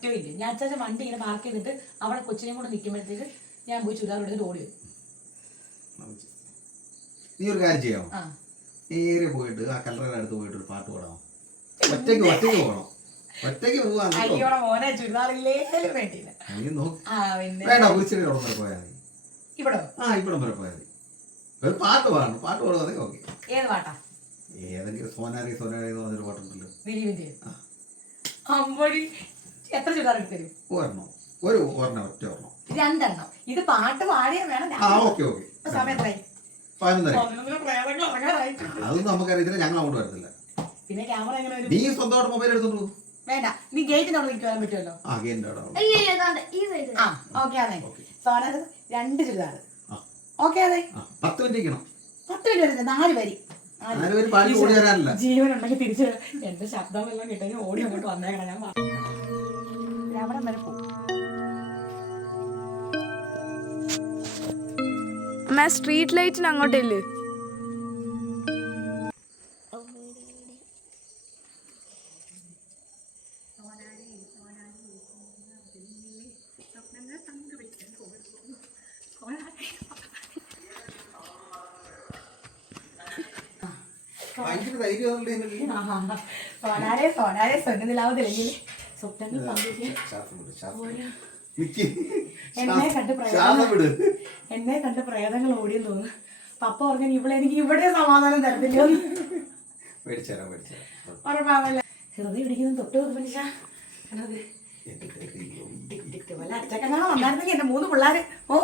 പറ്റോ ഇല്ല. ഞാൻ അച്ഛാ വണ്ടി ഇങ്ങനെ പാർക്ക് ചെയ്തിട്ട് അവിടെ കൊച്ചിനെയും കൂടെ നിൽക്കുമ്പോഴത്തേക്ക് ഞാൻ പോയി ചുരിദാർ എടുത്തിട്ട് ഓടി വരും. നീ ഒരു കാര്യം ചെയ്യാമോ? നേരെ പോയിട്ട് ആ കല്ലറയുടെ അടുത്ത് പോയിട്ട് ഒരു പാട്ട് പാടാമോ? ഒറ്റയ്ക്ക് പോകണം. ഒറ്റയ്ക്ക് മോനെ ചുരിദാറില്ലേ വേണ്ടിയില്ല. വേണ്ട കുരിശിയുടെ ഇടം വരെ പോയാൽ മതി. ഇവിടോ? ഇവിടം വരെ പോയാൽ മതി. ഒരു പാട്ട് പാടണം. പാട്ട് പാടുവാണെങ്കിൽ ഓക്കെ. ഏത് പാട്ടാ? ഏതെങ്കിലും സോനാരി സോനാരി എന്ന് പറഞ്ഞൊരു പാട്ടുണ്ടല്ലോ. അമ്പടി എത്ര ചുരിദാർ എടുത്തു തരും? ഒരെണ്ണം ഒറ്റ ഒരെണ്ണം. രണ്ടെണ്ണം. ഇത് പാട്ട് പാടിയാ വേണം. Okay okay. സമയം എത്രയായി? 11:30. അതൊന്നും നമുക്കറിയത്തില്ല. ഞങ്ങൾ അങ്ങോട്ട് വരത്തില്ല. പിന്നെ ക്യാമറ എങ്ങനെ വരും? നീ സ്വന്തമായിട്ട് മൊബൈൽ എടുത്തോളൂ. വേണ്ട, നീ ഗേറ്റിന്റെ അവിടെ നിൽക്കാൻ പറ്റുമല്ലോ. ഓക്കെ അതെ. സോനാർ 2 ചുരിദാർ. ഓക്കെ അതെ. 10 മിനിറ്റ് 10 മിനിറ്റ് 4 വരി. ജീവനുണ്ടെങ്കിൽ തിരിച്ച് എന്റെ ശബ്ദം എല്ലാം കിട്ടുമെങ്കിൽ ഓടി അങ്ങോട്ട് വന്നേക്കണം. ഞാൻ അവിടെ വരെ പോകും. സ്ട്രീറ്റ് ലൈറ്റിന് അങ്ങോട്ടില്ലേ? സോനാരെ സ്വന്തത്തിലാവതില്ലെങ്കിൽ സ്വപ്നങ്ങൾ എന്നെ കണ്ട് പ്രേതങ്ങൾ ഓടിയെന്ന് തോന്നുന്നു. പപ്പ പറഞ്ഞു ഇവിടെ എനിക്ക് ഇവിടെ സമാധാനം തരത്തില്ല. ഉറപ്പാവല്ലേ? ഹൃദയം ഇടിക്കുന്നു തൊട്ട് മനുഷ്യ. വല്ല അച്ചക്കനാണോ വന്നായിരുന്നെങ്കിൽ എന്റെ 3 പിള്ളേര്. ഓ